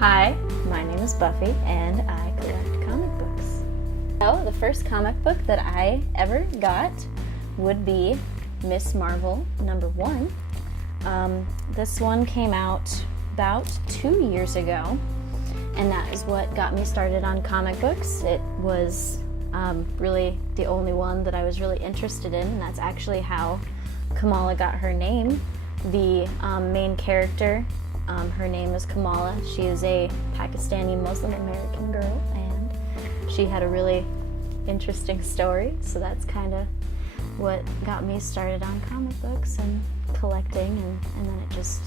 Hi, my name is Buffy, and I collect comic books. So, the first comic book that I ever got would be Miss Marvel #1. This one came out about 2 years ago, and that is what got me started on comic books. It was really the only one that I was really interested in, and that's actually how Kamala got her name. The main character, her name is Kamala. She is a Pakistani Muslim American girl, and she had a really interesting story, so that's kind of what got me started on comic books and collecting, and then it just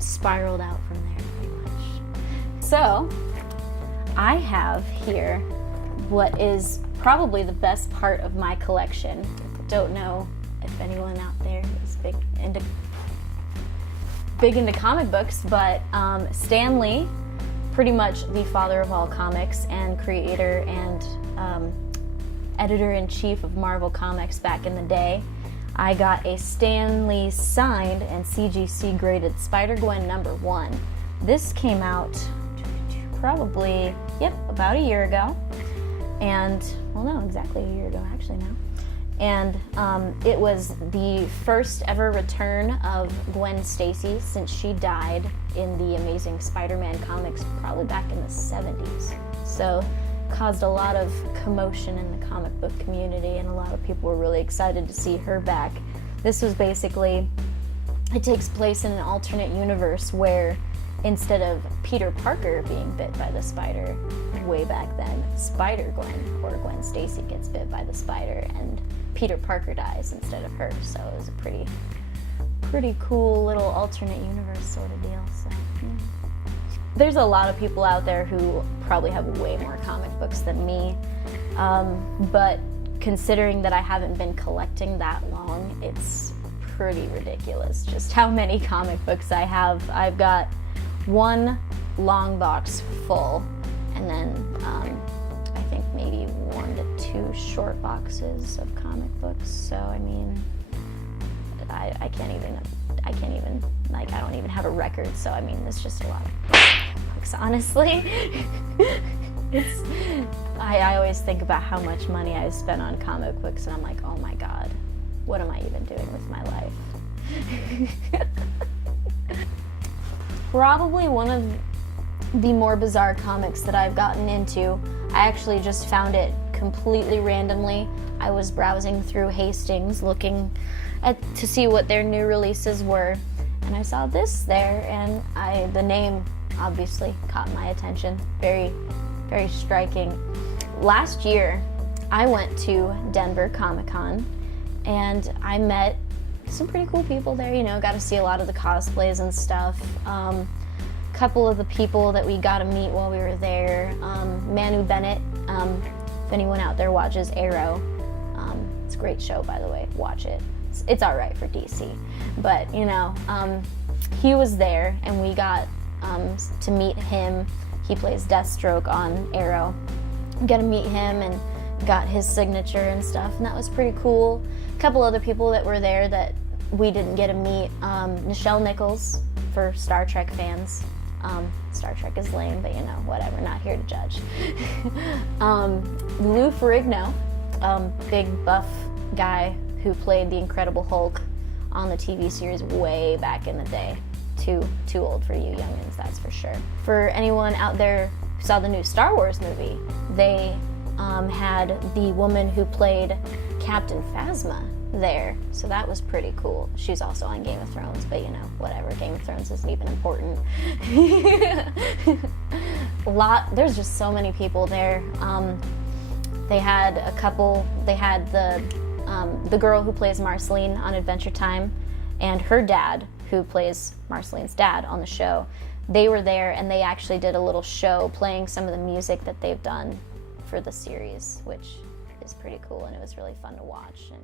spiraled out from there pretty much. So, I have here what is probably the best part of my collection. Don't know if anyone out there is big into comic books, but Stan Lee, pretty much the father of all comics and creator and editor-in-chief of Marvel Comics back in the day. I got a Stan Lee signed and CGC graded Spider-Gwen #1. This came out probably, about a year ago. And, well, no, exactly a year ago actually now. And it was the first ever return of Gwen Stacy since she died in the Amazing Spider-Man comics probably back in the 70s. So caused a lot of commotion in the comic book community, and a lot of people were really excited to see her back. This was basically, it takes place in an alternate universe where instead of Peter Parker being bit by the spider way back then, Spider-Gwen, or Gwen Stacy, gets bit by the spider, and Peter Parker dies instead of her. So it was a pretty cool little alternate universe sort of deal. So yeah. There's a lot of people out there who probably have way more comic books than me, but considering that I haven't been collecting that long, it's pretty ridiculous just how many comic books I have. I've got one long box full, and then I think maybe 1 to 2 short boxes of comic books. So I mean, I can't even like, I don't even have a record. So I mean, it's just a lot of books, honestly. I always think about how much money I've spent on comic books, and I'm like, oh my god, what am I even doing with my life? Probably one of the more bizarre comics that I've gotten into. I actually just found it completely randomly. I was browsing through Hastings looking to see what their new releases were, and I saw this there, and the name obviously caught my attention. Very, very striking. Last year, I went to Denver Comic-Con, and I met some pretty cool people there, got to see a lot of the cosplays and stuff. Couple of the people that we got to meet while we were there, Manu Bennett, if anyone out there watches Arrow, it's a great show, by the way, watch it. It's alright for DC, but he was there, and we got to meet him. He plays Deathstroke on Arrow. Got to meet him and got his signature and stuff, and that was pretty cool. A couple other people that were there that we didn't get to meet, Nichelle Nichols, for Star Trek fans. Star Trek is lame, but whatever, not here to judge. Lou Ferrigno, big buff guy who played the Incredible Hulk on the TV series way back in the day. Too old for you youngins, that's for sure. For anyone out there who saw the new Star Wars movie, they had the woman who played Captain Phasma there, so that was pretty cool. She's also on Game of Thrones, but whatever, Game of Thrones isn't even important. There's just so many people there. They had the girl who plays Marceline on Adventure Time, and her dad, who plays Marceline's dad on the show. They were there, and they actually did a little show playing some of the music that they've done for the series, which is pretty cool, and it was really fun to watch. And